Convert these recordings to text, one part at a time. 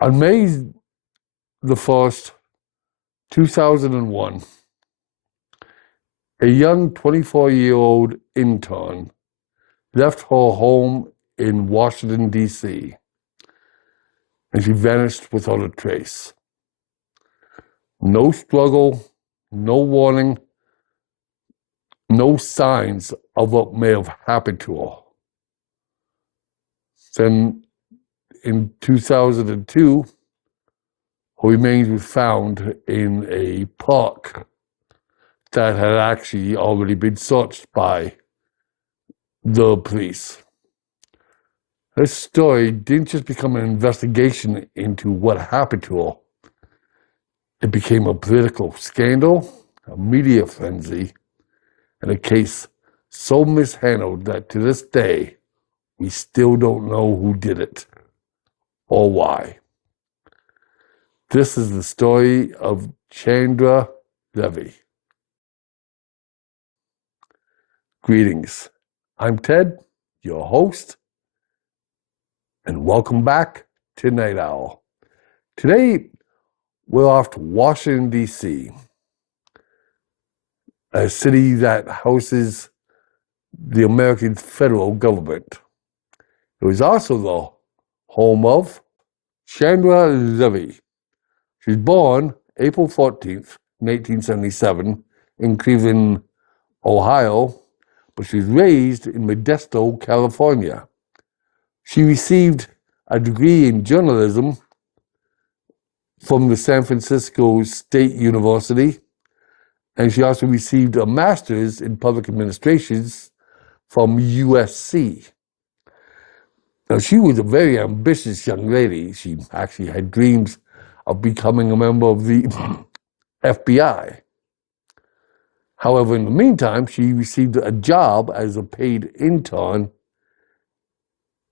On May 2001, a young 24-year-old intern left her home in Washington, D.C., and she vanished without a trace. No struggle, no warning, no signs of what may have happened to her. Then, in 2002, her remains were found in a park that had actually already been searched by the police. This story didn't just become an investigation into what happened to her. It became a political scandal, a media frenzy, and a case so mishandled that to this day, we still don't know who did it or why. This is the story of Chandra Levy. Greetings. I'm Ted, your host, and welcome back to Night Owl. Today, we're off to Washington, D.C., a city that houses the American federal government. It was also the home of Chandra Levy. She was born April 14th, 1877, in Cleveland, Ohio, but she was raised in Modesto, California. She received a degree in journalism from the San Francisco State University, and she also received a master's in public administrations from USC. Now, she was a very ambitious young lady. She actually had dreams of becoming a member of the FBI. However, in the meantime, she received a job as a paid intern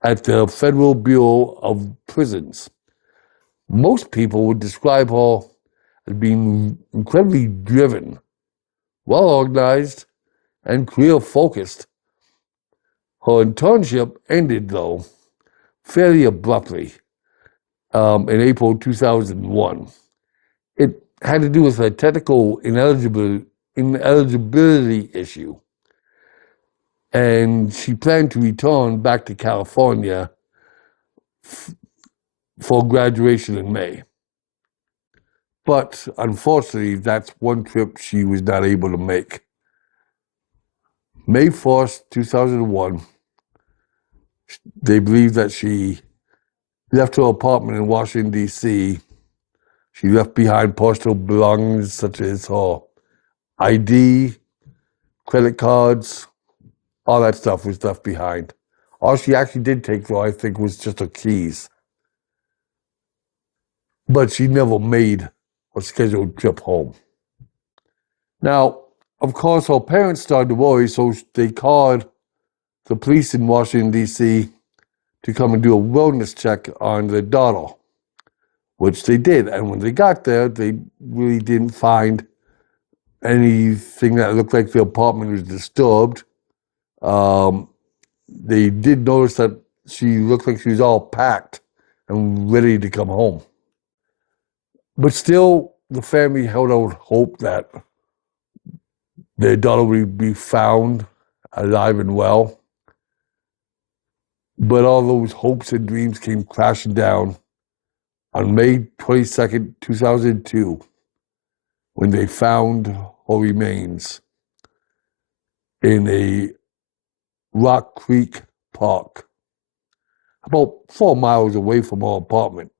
at the Federal Bureau of Prisons. Most people would describe her as being incredibly driven, well-organized, and career-focused. Her internship ended, though, fairly abruptly in April 2001. It had to do with a technical ineligibility issue, and she planned to return back to California for graduation in May. But unfortunately, that's one trip she was not able to make. May 1st, 2001, they believe that she left her apartment in Washington, D.C. She left behind personal belongings such as her ID, credit cards, all that stuff was left behind. All she actually did take, though, I think, was just her keys. But she never made a scheduled trip home. Now, of course, her parents started to worry, so they called the police in Washington, D.C. to come and do a wellness check on their daughter, which they did. And when they got there, they really didn't find anything that looked like the apartment was disturbed. They did notice that she looked like she was all packed and ready to come home. But still, the family held out hope that their daughter would be found alive and well. But all those hopes and dreams came crashing down on May 22nd, 2002, when they found her remains in a Rock Creek Park, about 4 miles away from her apartment.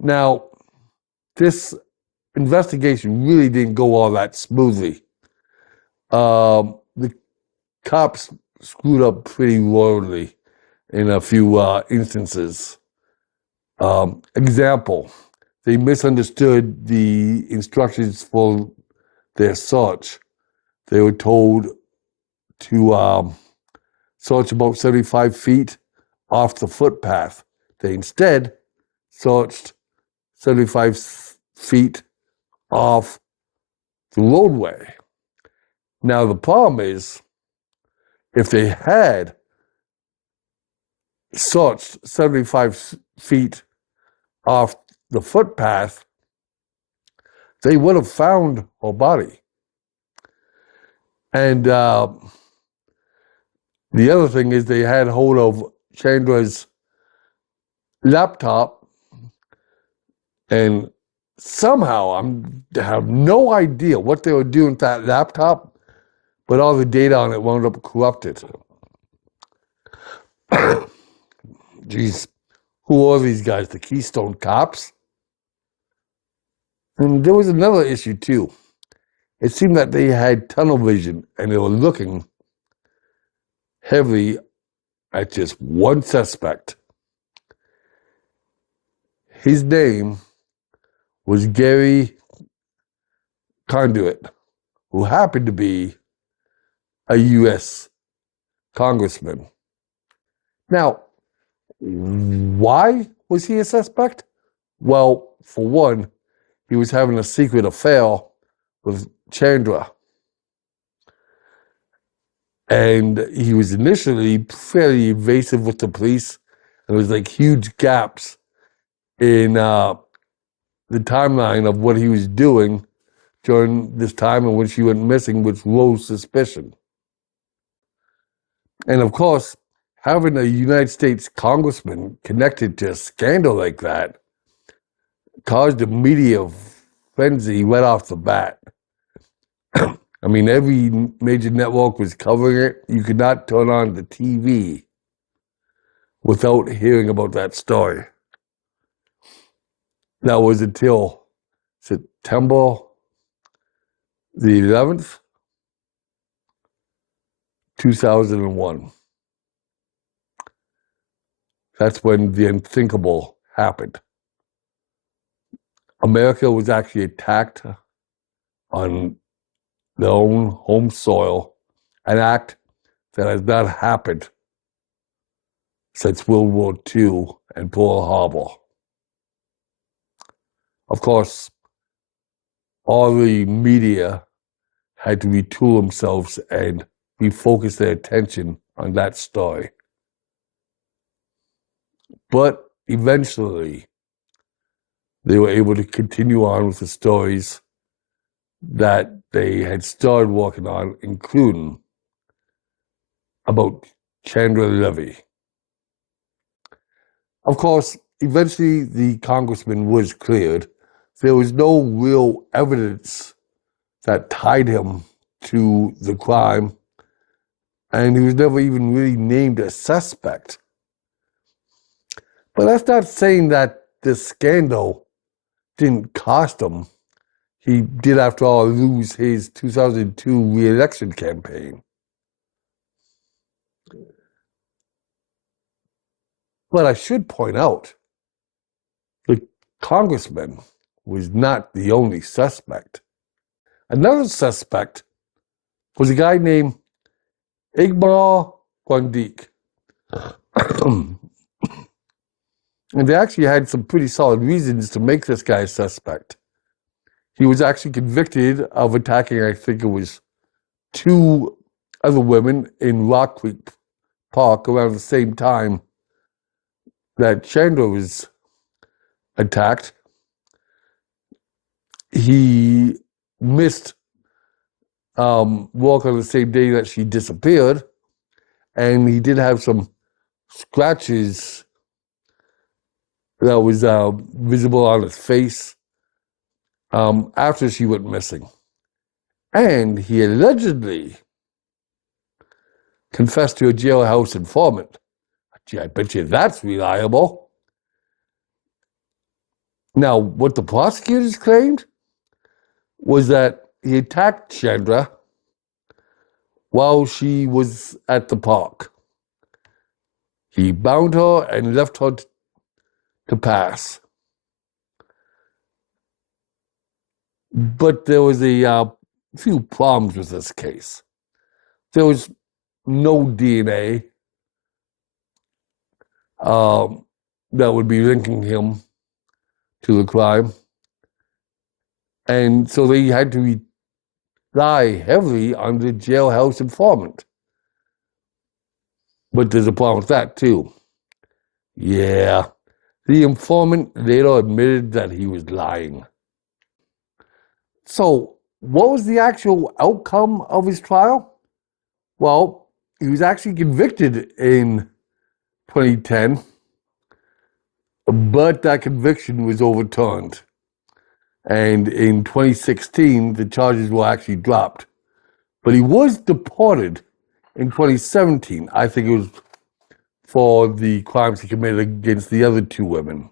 Now, this investigation really didn't go all that smoothly. The cops screwed up pretty royally in a few instances. Example, they misunderstood the instructions for their search. They were told to search about 75 feet off the footpath. They instead searched 75 feet off the roadway. Now, the problem is, if they had searched 75 feet off the footpath, they would have found her body. And the other thing is they had hold of Chandra's laptop, and somehow I have no idea what they were doing with that laptop, but all the data on it wound up corrupted. Geez, who are these guys? The Keystone Cops? And there was another issue too. It seemed that they had tunnel vision and they were looking heavily at just one suspect. His name was Gary Condit, who happened to be a U.S. congressman. Now, why was he a suspect? Well, for one, he was having a secret affair with Chandra. And he was initially fairly evasive with the police. There was like huge gaps in the timeline of what he was doing during this time in which he went missing, which rose suspicion. And of course, having a United States congressman connected to a scandal like that caused a media frenzy right off the bat. I mean, every major network was covering it. You could not turn on the TV without hearing about that story. That was until September the 11th, 2001. That's when the unthinkable happened. America was actually attacked on their own home soil, an act that has not happened since World War II and Pearl Harbor. Of course, all the media had to retool themselves and refocus their attention on that story. But eventually, they were able to continue on with the stories that they had started working on, including about Chandra Levy. Of course, eventually the congressman was cleared. There was no real evidence that tied him to the crime, and he was never even really named a suspect. But that's not saying that this scandal didn't cost him. He did, after all, lose his 2002 re-election campaign. But I should point out, the congressman was not the only suspect. Another suspect was a guy named Igmar Gondik. And they actually had some pretty solid reasons to make this guy a suspect. He was actually convicted of attacking, I think it was, 2 other women in Rock Creek Park around the same time that Chandra was attacked. He missed work on the same day that she disappeared, and he did have some scratches that was visible on his face after she went missing. And he allegedly confessed to a jailhouse informant. Gee, I bet you that's reliable. Now, what the prosecutors claimed was that he attacked Chandra while she was at the park. He bound her and left her to pass. But there was a few problems with this case. There was no DNA that would be linking him to the crime. And so they had to rely heavily on the jailhouse informant. But there's a problem with that too. Yeah, The informant later admitted that he was lying. So, what was the actual outcome of his trial? Well, he was actually convicted in 2010, but that conviction was overturned. And in 2016, the charges were actually dropped. But he was deported in 2017. I think it was for the crimes he committed against the other two women.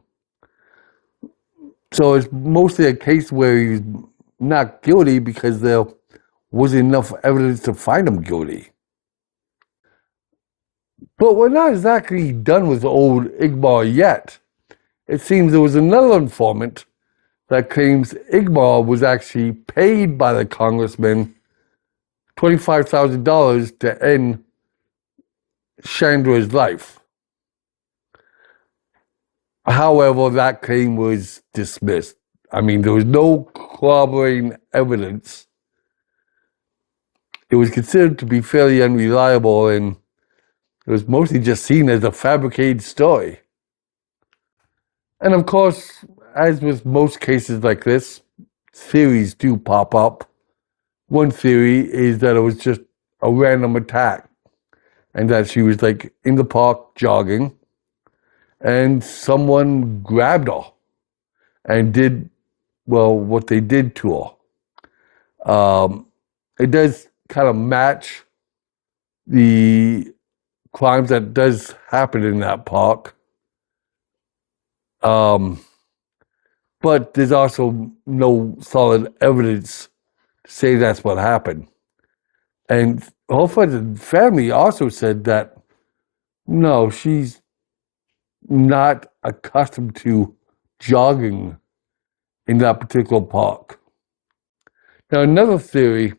So it's mostly a case where he's not guilty because there wasn't enough evidence to find him guilty. But we're not exactly done with old Igmar yet. It seems there was another informant that claims Igmar was actually paid by the congressman $25,000 to end Chandra's life. However, that claim was dismissed. I mean, there was no corroborating evidence. It was considered to be fairly unreliable, and it was mostly just seen as a fabricated story. And of course, as with most cases like this, theories do pop up. One theory is that it was just a random attack and that she was like in the park jogging and someone grabbed her and did, well, what they did to her. It does kind of match the crimes that does happen in that park. But there's also no solid evidence to say that's what happened. And her friends and family also said that, no, she's not accustomed to jogging in that particular park. Now, another theory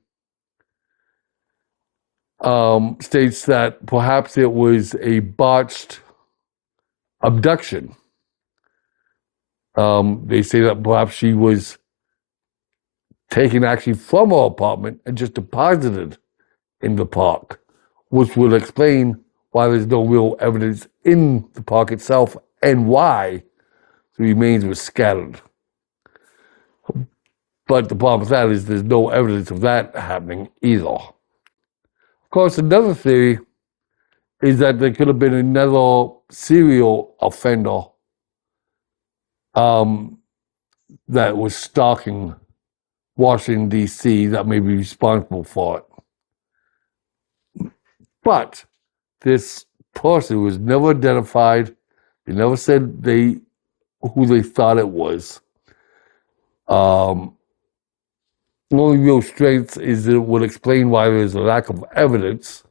states that perhaps it was a botched abduction. They say that perhaps she was taken actually from her apartment and just deposited in the park, which will explain why there's no real evidence in the park itself and why the remains were scattered. But the problem with that is there's no evidence of that happening either. Of course, another theory is that there could have been another serial offender that was stalking Washington, D.C. that may be responsible for it. But this person was never identified. They never said who they thought it was. The only real strength is that it would explain why there's a lack of evidence.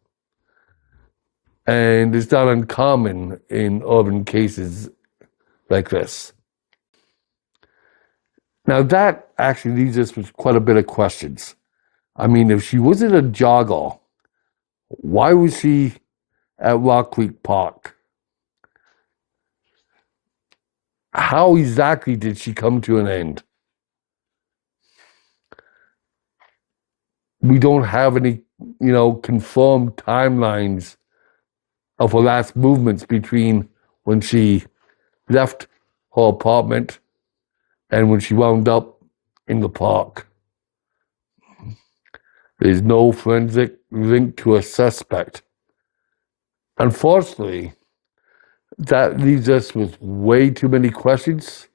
And it's not uncommon in urban cases like this. Now, that actually leaves us with quite a bit of questions. I mean, if she wasn't a jogger, why was she at Rock Creek Park? How exactly did she come to an end? We don't have any, confirmed timelines of her last movements between when she left her apartment and when she wound up in the park. There's no forensic link to a suspect. Unfortunately, that leaves us with way too many questions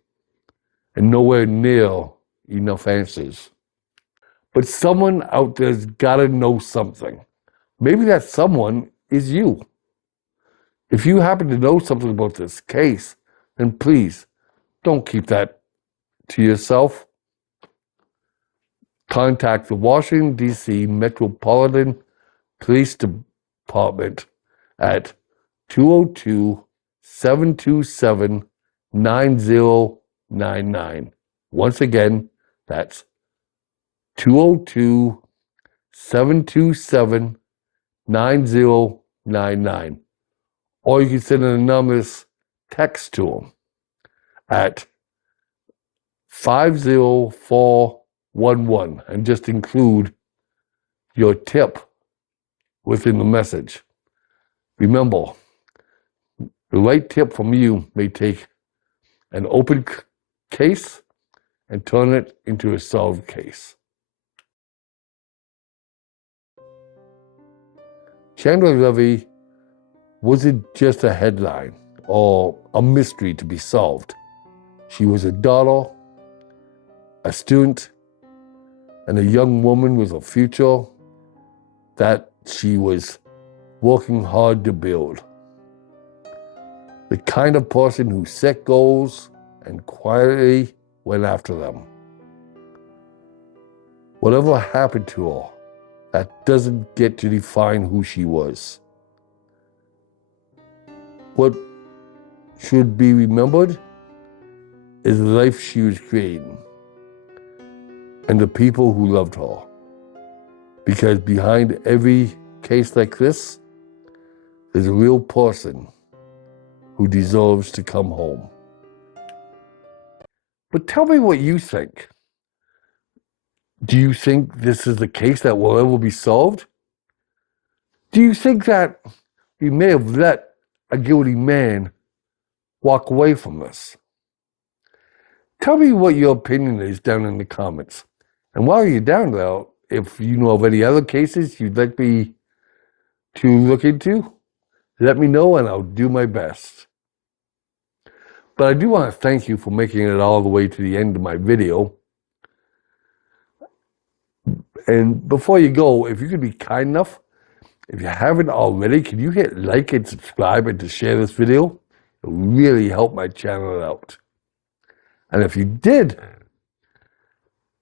and nowhere near enough answers. But someone out there's got to know something. Maybe that someone is you. If you happen to know something about this case, then please don't keep that to yourself. Contact the Washington, D.C. Metropolitan Police Department at 202-727-9099. Once again, that's 202-727-9099. Or you can send an anonymous text to them at 50411 and just include your tip within the message. Remember, the right tip from you may take an open case and turn it into a solved case. Chandra Levy wasn't just a headline or a mystery to be solved. She was a daughter, a student, and a young woman with a future that she was working hard to build. The kind of person who set goals and quietly went after them. Whatever happened to her, that doesn't get to define who she was. What should be remembered is the life she was creating and the people who loved her. Because behind every case like this, there's a real person who deserves to come home. But tell me what you think. Do you think this is the case that will ever be solved? Do you think that we may have let a guilty man walk away from this? Tell me what your opinion is down in the comments. And while you're down there, if you know of any other cases you'd like me to look into, let me know and I'll do my best. But I do want to thank you for making it all the way to the end of my video. And before you go, if you could be kind enough, if you haven't already, can you hit like and subscribe and to share this video? It will really help my channel out. And if you did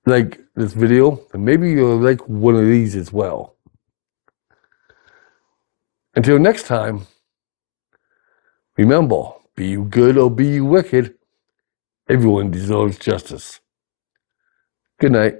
like this video, then maybe you'll like one of these as well. Until next time, remember, be you good or be you wicked, everyone deserves justice. Good night.